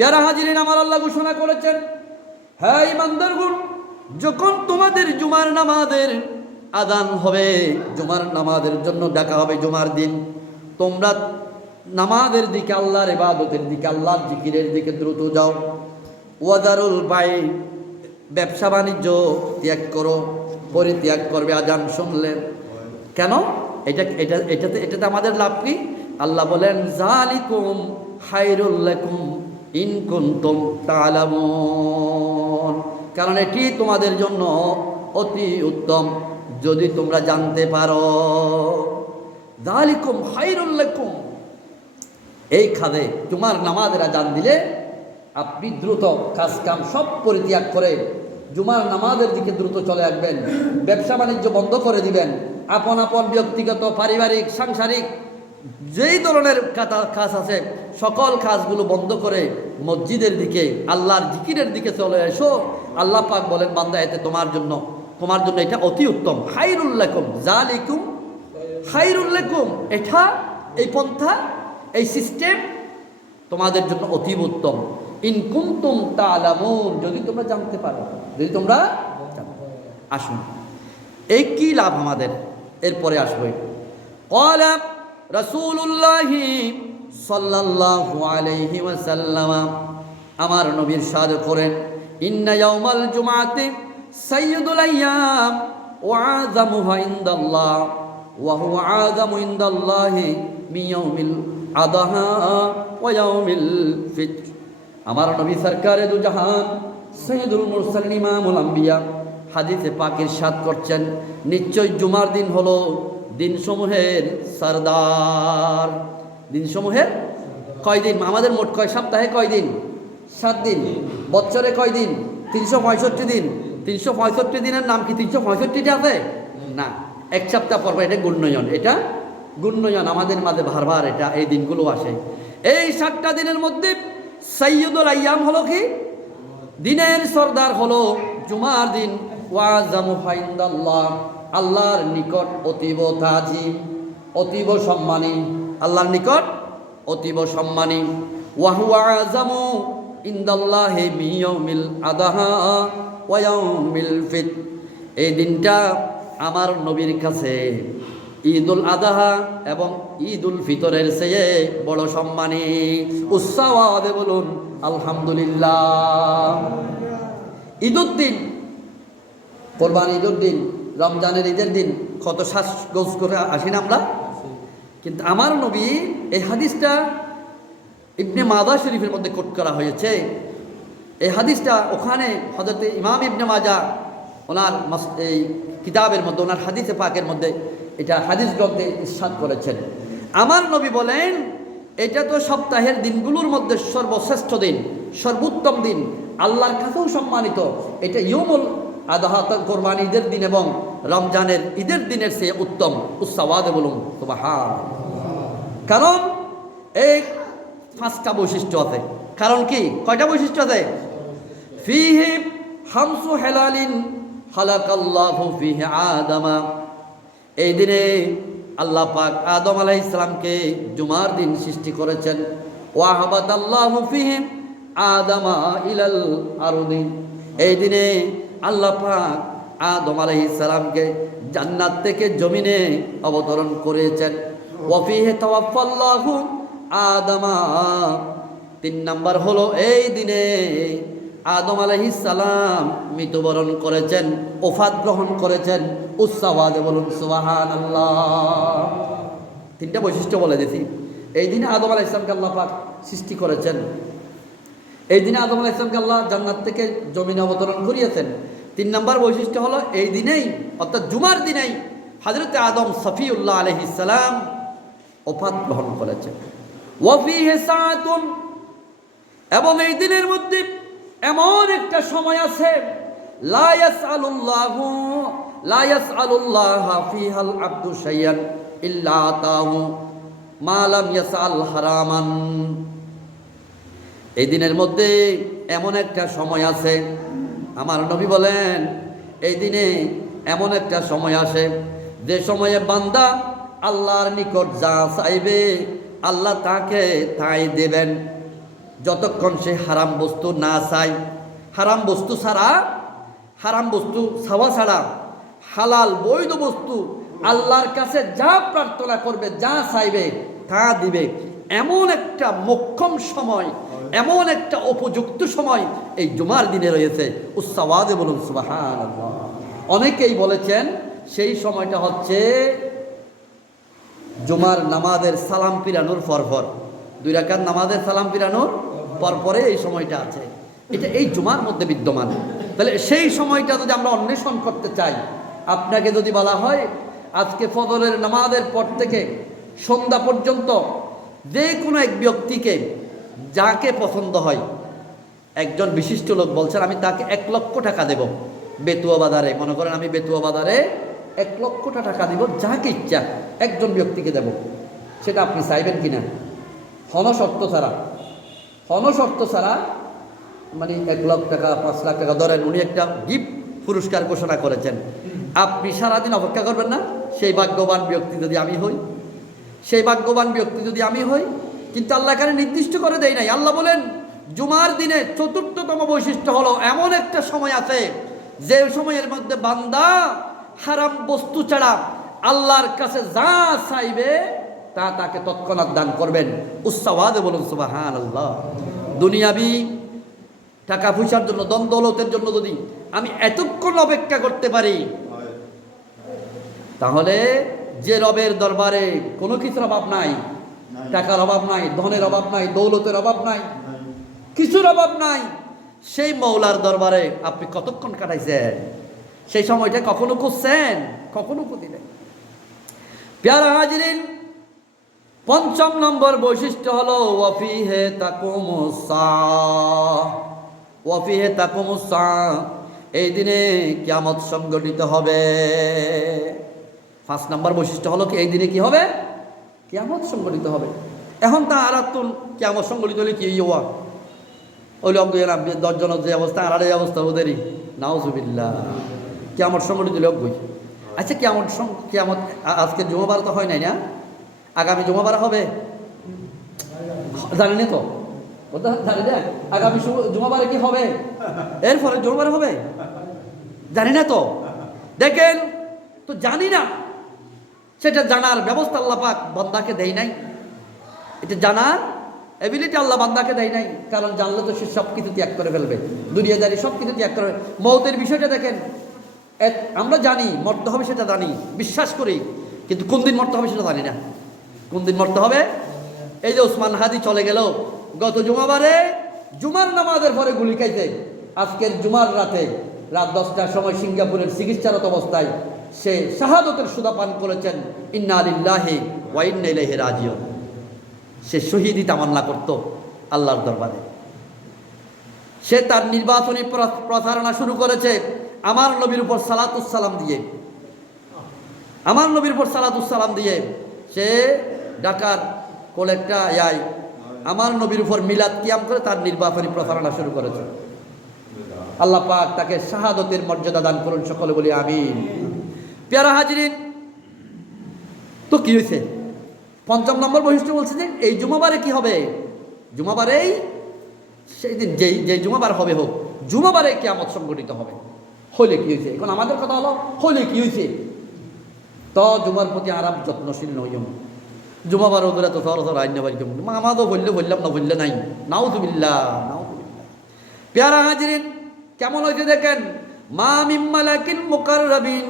প্যারা হাজিরিন, আমার আল্লাহ ঘোষণা করেছেন, হ্যাঁ ইমানদারগণ, যখন তোমাদের জুমার নামাজের আযান হবে, জুমার নামাজের জন্য ডাকা হবে জুমার দিন, তোমরা নামাজের দিকে, আল্লাহর ইবাদতের দিকে, আল্লাহর জিকিরের দিকে দ্রুত যাও। ওয়াদারুল বাই, ব্যবসা বাণিজ্য ত্যাগ করো, পরিত্যাগ করবে আযান শুনলে। কেন? এটাতে আমাদের লাভ কি? আল্লাহ বলেন, যালিকুম খায়রুল লাকুম ইন কুনতুম তা'লামুন, কারণ এটি তোমাদের জন্য অতি উত্তম যদি তোমরা জানতে পারো। যালিকুম খায়রুল লাকুম, এই খাদে তোমার নামাজের আযান দিলে আপনি দ্রুত কাজ কাম সব পরিত্যাগ করে জুমার নামাজের দিকে দ্রুত চলে আসবেন, ব্যবসা বাণিজ্য বন্ধ করে দিবেন, আপন আপন ব্যক্তিগত, পারিবারিক, সাংসারিক যেই ধরনের কাজ আছে সকল কাজগুলো বন্ধ করে মসজিদের দিকে, আল্লাহর জিকিরের দিকে চলে এসো। আল্লাহ পাক বলেন, বান্দা এতে তোমার জন্য এটা অতি উত্তম। খায়রুল লাকুম, যালিকুম খায়রুল লাকুম, এটা এই পন্থা, এই সিস্টেম তোমাদের জন্য অতি উত্তম। ইন কুনতুম তা'লামুন, যদি তোমরা জানতে পারো, যদি তোমরা আসুন। এই কি লাভ আমাদের? এরপরে আসবে ক্বালা রাসূলুল্লাহি সাল্লাল্লাহু আলাইহি ওয়াসাল্লাম, আমার নবী ইরশাদ করেন, ইন্না ইয়াউমাল জুমআতি সাইয়্যিদুল আইয়াম ওয়া আযামুহা ইনদাল্লাহ ওয়া হুয়া আযামু ইনদাল্লাহি মিন ইয়াউমিল আযহা ওয়া ইয়াউমিল ফিত্র। আমার নবী সরকারে দু জাহান সাইয়্যিদুল মুরসালিন ইমামুল আম্বিয়া হাদিসে পাক ইরশাদ করছেন, নিশ্চয় জুমার দিন হলো দিনসমূহের সরদার। দিনসমূহের কয় দিন? আমাদের মোট কয় সপ্তাহে কয় দিন? 7 দিন। বছরে কয় দিন? 365 দিন। 365 দিনের নাম কি 365টা আছে? না, এক সপ্তাহ পর এটা গুণনয়ন, এটা গুণনয়ন আমাদের মাঝে বারবার এটা এই দিনগুলো আসে। এই 7টা দিনের মধ্যে সাইয়্যিদুল আইয়াম হলো কি? দিনের সরদার হলো জুমার দিন। ওয়াজামুহা ইনদাল্লাহ, আল্লাহর নিকট অতীব তাজিম, অতীব সম্মানী, আল্লাহর নিকট অতীব সম্মানী। ওয়া হুয়া আযামু ইনদাল্লাহি মিন ইয়াউমিল আযহা ওয়া ইয়াউমিল ফিত্র, এই দিনটা আমার নবীর কাছে ঈদুল আযহা এবং ঈদুল ফিতরের চেয়ে বড় সম্মানী। উচ্চভাবে বলুন আলহামদুলিল্লাহ। ঈদুর দিন, কোরবানি ঈদুর দিন, রমজানের ঈদের দিন কত শ্বাসগোজ করে আসি না আমরা, কিন্তু আমার নবী এই হাদিসটা ইবনে মাজাহ শরীফের মধ্যে কোট করা হয়েছে। এই হাদিসটা ওখানে হযরত ইমাম ইবনে মাজাহ ওনার এই কিতাবের মধ্যে, ওনার হাদিসে পাকের মধ্যে এটা হাদিস গ্রন্থে ইরশাদ করেছেন। আমার নবী বলেন, এটা তো সপ্তাহের দিনগুলোর মধ্যে সর্বশ্রেষ্ঠ দিন, সর্বোত্তম দিন, আল্লাহর কাছেও সম্মানিত। এটা ইয়াউমুল আযহা, কোরবানি ঈদের দিন এবং রমজানের ঈদের দিনের চেয়ে উত্তম। উচ্চভাবে বলুন সুবহানাল্লাহ। কারণ এই 5টা বৈশিষ্ট্য আছে। কারণ কি? কয়টা বৈশিষ্ট্য আছে? ফিহি হামসু হালালিন খালাকাল্লাহু ফিহি আদামা, এই দিনে আল্লাহ পাক আদম আলাইহিস সালামকে জুমার দিন সৃষ্টি করেছেন। ওয়া হাবাতাল্লাহু ফিহি আদামা ইলাল আরদি, এই দিনে আল্লাহ পাক আদম আলাইহিস সালামকে জান্নাত থেকে জমিনে অবতরণ করেছেন। ওয়া ফিহি তাওয়াফাল্লাহু আদামা, 3 নাম্বার হলো এই দিনে আদম আলাইহিস সালাম মৃত্যুবরণ করেছেন, ওফাত গ্রহণ করেছেন। উচ্চভাবে বলুন সুবহানাল্লাহ। 3টা বৈশিষ্ট্য বলে দিছি। এই দিনে আদম আলাইহিস সালামকে আল্লাহ পাক সৃষ্টি করেছেন, এই দিনে আদম আলাইহিস সালামকে আল্লাহ জান্নাত থেকে জমিনে অবতরণ করিয়েছেন। 3 নাম্বার বৈশিষ্ট্য হলো এই দিনেই, অর্থাৎ জুমার দিনেই হযরত আদম সফিউল্লাহ আলাইহিস সালাম ওফাত গ্রহণ করেছেন। ওয়া ফিহি সাআতুন, এবং এই দিনের মধ্যে এমন একটা সময় আছে, লা ইয়াসআলুল্লাহ ফিহাল আবদু শাইয়ান ইল্লা আতাহু মা লাম ইয়াসআল হারামান, এই দিনের মধ্যে এমন একটা সময় আছে, আমার নবী বলেন এই দিনে এমন একটা সময় আসে যে সময়ে বান্দা আল্লাহর নিকট যা চাইবে আল্লাহ তাকে তাই দেবেন। যতক্ষণ সে হারাম বস্তু না চায়, হারাম বস্তু ছাড়া, হারাম বস্তু ছাওয়া ছাড়া হালাল বৈধ বস্তু আল্লাহর কাছে যা প্রার্থনা করবে, যা চাইবে তা দিবে, এমন একটা মোক্ষম সময়, এমন একটা উপযুক্ত সময় এই জুমার দিনে রয়েছে। উচ্চাওয়াজে বলুন সুবহানাল্লাহ। অনেকেই বলেছেন সেই সময়টা হচ্ছে জুমার নামাজের সালাম ফিরানোর পরপর, 2 রাকাত নামাজের সালাম ফিরানোর পরপরে এই সময়টা আছে। এটা এই জুমার মধ্যে বিদ্যমান। তাহলে সেই সময়টা যদি আমরা অন্বেষণ করতে চাই, আপনাকে যদি বলা হয় আজকে ফজরের নামাজের পর থেকে সন্ধ্যা পর্যন্ত যে কোনো এক ব্যক্তিকে যাকে পছন্দ হয়, একজন বিশিষ্ট লোক বলছেন আমি তাকে 1 লক্ষ টাকা দেব বেতুয়া বাজারে, মনে করেন আমি বেতুয়া বাজারে 1 লক্ষ টাকা দিব, যাকে ইচ্ছা একজন ব্যক্তিকে দেব, সেটা আপনি চাইবেন কিনা? হনশর্ত ছাড়া, হনশর্ত ছাড়া, মানে 1 লাখ টাকা 5 লাখ টাকা ধরেন উনি একটা গিফট পুরস্কার ঘোষণা করেছেন, আপনি সারাদিন অপেক্ষা করবেন না? সেই ভাগ্যবান ব্যক্তি যদি আমি হই, সেই ভাগ্যবান ব্যক্তি যদি আমি হই। কিন্তু আল্লাহ এখানে নির্দিষ্ট করে দেয় নাই। আল্লাহ বলেন জুমার দিনে 4র্থতম বৈশিষ্ট্য হলো এমন একটা সময় আছে যে সময়ের মধ্যে বান্দা হারাম বস্তু ছাড়া আল্লাহর কাছে যা চাইবে তা তাকে তৎক্ষণাৎ দান করবেন। উচ্চাওয়াজে বলুন সুবহানাল্লাহ। দুনিয়াবি টাকা পয়সার জন্য, ধন দৌলতের জন্য যদি আমি এতক্ষণ অপেক্ষা করতে পারি, তাহলে যে রবের দরবারে কোনো কিছুর অভাব নাই, টাকার অভাব নাই, ধনের অভাব নাই, দৌলতের অভাব নাই, কিছুর অভাব নাই, সেই মৌলার দরবারে আপনি কতক্ষণ কাটাইছেন? সেই সময়টা কখনো খুঁজছেন? কখনো খুঁজি নাই। প্যারা হাজিরিন, 5ম নম্বর বৈশিষ্ট্য হলো ওয়াফিহে তাকুমুস সাআহ। ওয়াফিহে তাকুমুস সাআহ, এই দিনে কিয়ামত সংঘটিত হবে। 5 নম্বর বৈশিষ্ট্য হলো কি, এই দিনে কি হবে? কিয়ামত সংঘটিত হবে। এখন তা আরাতুল কিয়ামত সংঘটিত হলে কি হওয়া? ওই লোক 10 জনের যে অবস্থা, আর এই অবস্থা ওদেরই, নাউজুবিল্লাহ। কিয়ামত সংঘটিত লোক বই। আচ্ছা কিয়ামত আজকে জুমাবার তো হয় নাই না? আগামী জুমাবার হবে? জানি না তো, জানি না আগামী জুমাবারে কি হবে, এরপরে জুমাবারে হবে, জানি না তো। দেখেন তো, জানি না, সেটা জানার ব্যবস্থা আল্লাহ পাক বান্দাকে দেয় নাই। এটা জানার এবিলিটি আল্লাহ বান্দাকে দেয় নাই, কারণ জানলে তো সে সব কিছু ত্যাগ করে ফেলবে, দুনিয়াদারি সব কিছু ত্যাগ করে। মৌতের বিষয়টা দেখেন, আমরা জানি মরতে হবে, সেটা জানি, বিশ্বাস করি, কিন্তু কোন দিন মরতে হবে সেটা জানি না। কোন দিন মরতে হবে? এই যে ওসমান হাদি চলে গেল গত জুমাবারে, জুমার নামাজের পরে গুলি খাইতে, আজকের জুমার রাতে রাত 10টার সময় সিঙ্গাপুরের চিকিৎসারত অবস্থায় সে শাহাদতের সুধা পান করেছেন। ইন্না লিল্লাহি ওয়া ইন্না ইলাইহি রাজিউন। সে শহীদি তামান্না করত আল্লাহর দরবারে। সে তার নির্বাচনী প্রচারণা শুরু করেছে আমার নবীর উপর সালাতুস সালাম দিয়ে, আমার নবীর উপর সালাতুস সালাম দিয়ে। সে ঢাকার কোলেকটা আমার নবীর উপর মিলাদ কিয়াম করে তার নির্বাচনী প্রচারণা শুরু করেছে। আল্লাহ পাক তাকে শাহাদতের মর্যাদা দান করুন, সকলে বলি আমিন। প্যারা হাজিরিন, তো কি হয়েছে? 5ম নম্বর বৈশিষ্ট্য বলছে যে এই জুমাবারে কি হবে? জুমাবারেই, সেই দিন যেই জুমাবার হবে হোক, জুমাবারে কিয়ামত সংঘটিত হবে। হইলে কি হয়েছে? এখন আমাদের কথা হলো হইলে কি হয়েছে? তো জুমার প্রতি আরাম যত্নশীল নইম। জুমাবার ওদের তো সর আইন বাড়ি আমাদও বললে বললাম, না বললে নাই। নাউজুবিল্লাহ, নাউজুবিল্লাহ। প্যারা হাজিরিন, কেমন হয়েছে দেখেন। মা মিন মালাকিন মুকাররাবিন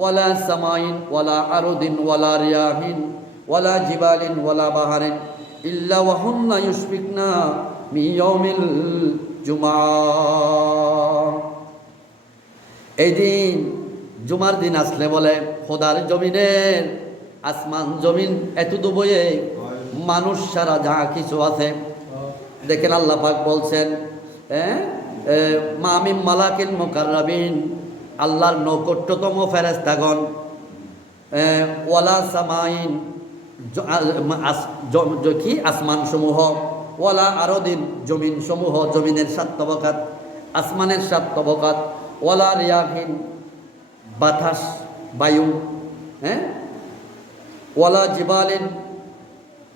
ওয়ালা সামাইন ওয়ালা আরদিন ওয়ালা রিয়াহিন ওয়ালা জিবালিন ওয়ালা বাহারিন ইল্লা ওয়া হুন্না ইউশফিকনা মিন ইয়াউমিল জুমআহ। এই দিন, জুমার দিন আসলে বলে খোদার জমিনের আসমান জমিন এত দুবয়ে মানুষ সারা যা কিছু আছে, দেখেন আল্লাহ পাক বলছেন মা মিন মালাকিন মুকাররাবিন, আল্লাহর নৈকট্যতম ফেরেশতাগণ, ওয়ালা সামাইন, কি আসমান সমূহ, ওয়ালা আরদিন, জমিন সমূহ, জমিনের 7 তবকাত, আসমানের 7 তবকাত, ওয়ালা রিয়াহিন, বাতাস বায়ু, ওয়ালা জিবালিন,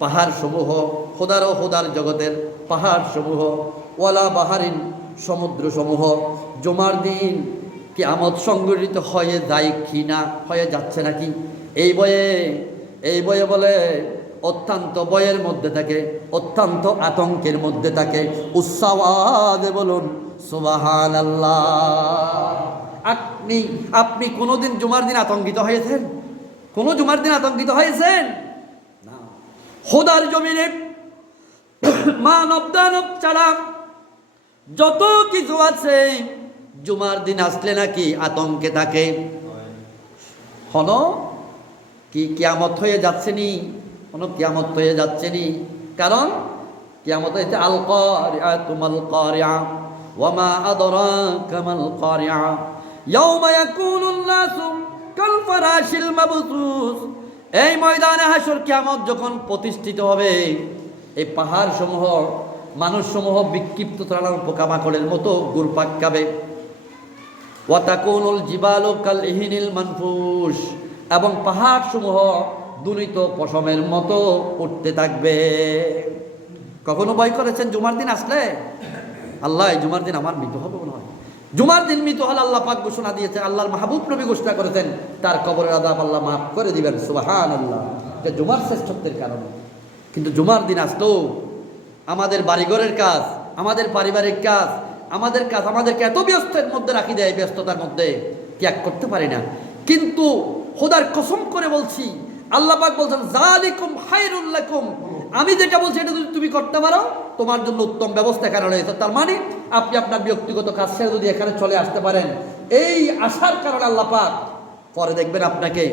পাহাড় সমূহ, খোদার ও খোদার জগতের পাহাড় সমূহ, ওয়ালা বাহারিন সমুদ্র সমূহ জুমার দিন কিয়ামত সংঘটিত হয়ে যায় কি না, হয়ে যাচ্ছে নাকি, এই বয়ে বলে অত্যন্ত বয়ের মধ্যে থাকে, অত্যন্ত আতঙ্কের মধ্যে থাকে। উচ্চাওয়াজে বলুন সুবহানাল্লাহ। আপনি কোনোদিন জুমার দিন আতঙ্কিত হয়েছেন? কোনো জুমার দিন আতঙ্কিত হয়েছেন না? খোদার জমিনে মানব দানব ছাড়া যত কিছু আছে জুমার দিন আসলে নাকি আতঙ্কে থাকে। হন কি কিয়ামত হয়ে যাচ্ছে নি? কোনো কিয়ামত হয়ে যাচ্ছে নি? কারণ কিয়ামত হয়েছে আল কারিআতু মাল কারিআ ওয়া মা আদরাকা মাল কারিআ ইয়াউমা ইয়াকুনুন নাসু কাল ফারাশিল মাবসুস। এই ময়দানে হাসর কিয়ামত যখন প্রতিষ্ঠিত হবে, এই পাহাড় সমূহ মানুষ সমূহ বিক্ষিপ্ত ত্রাণ পোকামাকড়ের মতো ঘুরপাক খাবে। ওয়া তাকুনুল জিবালু কাল ইহিনিল মানফুস, এবং পাহাড় সমূহ দুনিত পশমের মতো উঠতে থাকবে। কখনো ভয় করেছেন জুমার দিন আসলে? আল্লাহ এই জুমার দিন আমার মৃত্যু হবে মনে হয়। জুমার দিন মৃত্যু হলে আল্লাহ পাক ঘোষণা দিয়েছেন, আল্লাহর মাহবুব নবী ঘোষণা করেছেন তার কবরের আযাব আল্লাহ মাফ করে দিবেন। সুবহানাল্লাহ। এটা জুমার শ্রেষ্ঠত্বের কারণে। কিন্তু জুমার দিন আসলেও আমাদের বাড়িঘরের কাজ, আমাদের পারিবারিক কাজ, আমাদেরকে এত ব্যস্তের মধ্যে রাখি দেয়, ব্যস্ততার মধ্যে ত্যাগ করতে পারি না। কিন্তু খোদার কসম করে বলছি, আল্লাহ পাক বলছেন যালিকুম খায়রুল লাকুম, আমি যেটা বলছি এটা যদি তুমি করতে পারো তোমার জন্য উত্তম ব্যবস্থা এখানে রয়েছে। তার মানে আপনি আপনার ব্যক্তিগত কাজ ছেড়ে যদি এখানে চলে আসতে পারেন, এই আশার কারণে আল্লাহ পাক পরে দেখবেন আপনাকে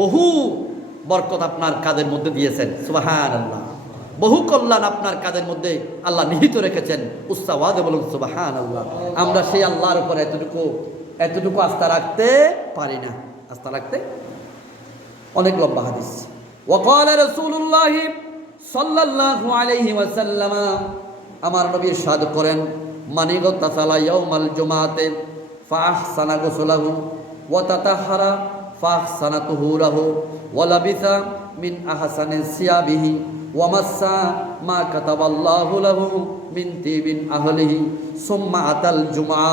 বহু বরকত আপনার কাজের মধ্যে দিয়েছেন। সুবহানাল্লাহ। বহু কল্যাণ আপনার কাজের মধ্যে আল্লাহ নিহিত রেখেছেন। উচ্চাওয়াজে বলুন সুবহানাল্লাহ। আমরা সেই আল্লাহর উপর এতটুকু আস্থা রাখতে পারি না। আস্থা রাখতে অনেক লম্বা হাদিস। ওয়াকাল রাসূলুল্লাহ সাল্লাল্লাহু আলাইহি ওয়াসাল্লাম, আমার নবী ইরশাদ করেন, মানিগ তাসালা ইয়াউমাল জুমাতে ফাহসানা গুসলাহু ওয়া তাতাহারা ফাহসানা তুহুরাহু ওয়া লাবিসা মিন আহসানি সিয়াবিহি ওয়া মাসসা মা কাতাবাল্লাহু লাহু মিন তিবিন আহলিহি সুম্মা আতাল জুমআ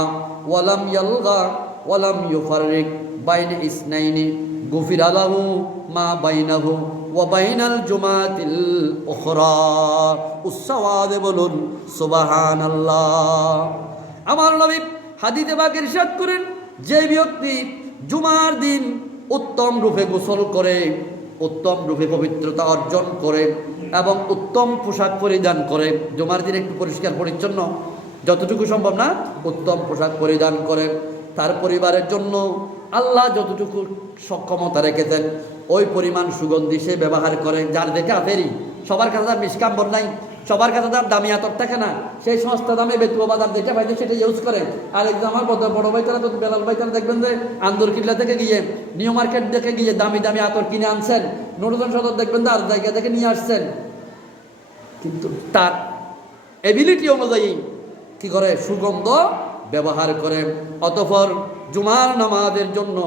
ওয়া লাম ইয়ালগা ওয়া লাম ইউফাররিক বাইনা ইসনাইনি গুফিরা লাহু মা বাইনাহু ওয়া বাইনাল জুমাতিল উখরা। উচ্চাওয়াজে বলুন সুবহানাল্লাহ। আমার নবী হাদিসে পাক ইরশাদ করেন, যে ব্যক্তি জুমার দিন উত্তম রূপে গোসল করে, উত্তম রূপে পবিত্রতা অর্জন করে এবং উত্তম পোশাক পরিধান করে, জুমার দিন একটু পরিষ্কার পরিচ্ছন্ন যতটুকু সম্ভব না, উত্তম পোশাক পরিধান করে, তার পরিবারের জন্য আল্লাহ যতটুকু সক্ষমতা রেখেছেন ওই পরিমাণ সুগন্ধি সে ব্যবহার করে। যার দেখে আফেরি, সবার কাছে তার মিসকাম্বর নাই, সবার কাছে তার দামি আতর থাকে না, সেই সস্তা দামে বেতুয়া বাজার দেখে ভাইতে সেটা ইউজ করে। আর একদম আমার বড় ভাইতারা তো বেলাল ভাইতারা দেখবেন যে আন্দর কিল্লা থেকে গিয়ে, নিউ মার্কেট দেখে গিয়ে দামি দামি আতর কিনে আনছেন, নুরুজন সদর দেখবেন যে আর জায়গা থেকে নিয়ে আসছেন, কিন্তু তার এবিলিটি অনুযায়ী কি করে সুগন্ধ ব্যবহার করে। অতঃপর জুমার নামাজের জন্য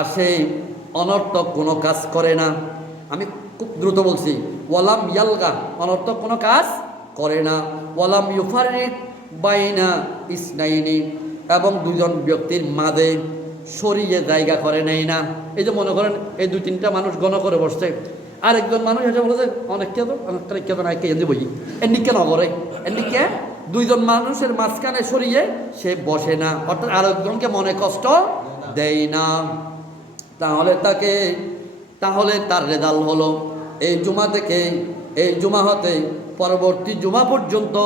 আসে, অনর্থক কোনো কাজ করে না। আমি খুব দ্রুত বলছি, ওয়ালাম ইয়ালগা, অনর্থক কোনো কাজ করে না। ওয়ালাম ইউফারিক বাইনা ইসনাইনি, এবং দুজন ব্যক্তির মাঝে সরিয়ে জায়গা করে নেয় না। এই যে মনে করেন এই দুই তিনটা মানুষ গণ করে বসছে, আরেকজন মানুষ এসে বলেছে অনেককে তো নাই কে বই এদিকে নগরে, এদিকে দুইজন মানুষের মাঝখানে সরিয়ে সে বসে না, অর্থাৎ আরেকজনকে মনে কষ্ট দেয় না। তাহলে তার রেজাল্ট হলো এই জুমা থেকে, এই জুমা হতে পরবর্তী জুমা পর্যন্ত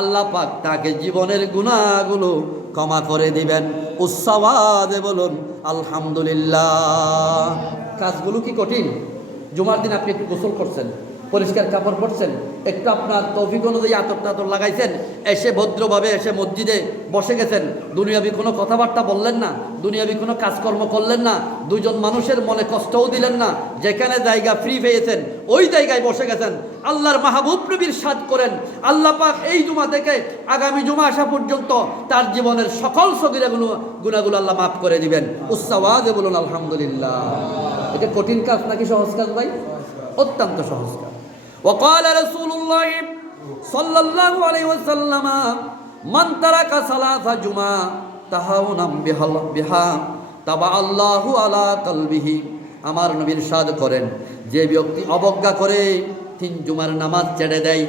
আল্লাহ পাক তাকে জীবনের গুনাহগুলো ক্ষমা করে দিবেন। উচ্চাওয়াজে বলুন আলহামদুলিল্লাহ। কাজগুলো কি কঠিন? জুমার দিন আপনি একটু গোসল করছেন, পরিষ্কার কাপড় পরছেন, একটু আপনার তৌফিক অনুযায়ী আতর টাতর লাগাইছেন, এসে ভদ্রভাবে এসে মসজিদে বসে গেছেন, দুনিয়াবি কোনো কথাবার্তা বললেন না, দুনিয়াবি কোনো কাজকর্ম করলেন না, দুইজন মানুষের মনে কষ্টও দিলেন না, যেখানে জায়গা ফ্রি পেয়েছেন ওই জায়গায় বসে গেছেন। আল্লাহর মাহবুব নবীর সাদ করেন আল্লাহ পাক এই জুমা থেকে আগামী জুমা আসা পর্যন্ত তার জীবনের সকল সগীরাগুলো গুনাহগুলো আল্লাহ মাফ করে দিবেন। উচ্চাওয়াজে বলুন আলহামদুলিল্লাহ। এটা কঠিন কাজ নাকি সহজ কাজ ভাই? অত্যন্ত সহজ কাজ। وقال رسول الله সাল্লাল্লাহু আলাইহি ওয়াসাল্লাম মান তারাকা সালাসা জুমা তাহাউনাম বিহা তাবা আল্লাহু আলা কলবিহি। আমার নবী ইরশাদ করেন, যে ব্যক্তি অবজ্ঞা করে 3 জুমার নামাজ ছেড়ে দেয়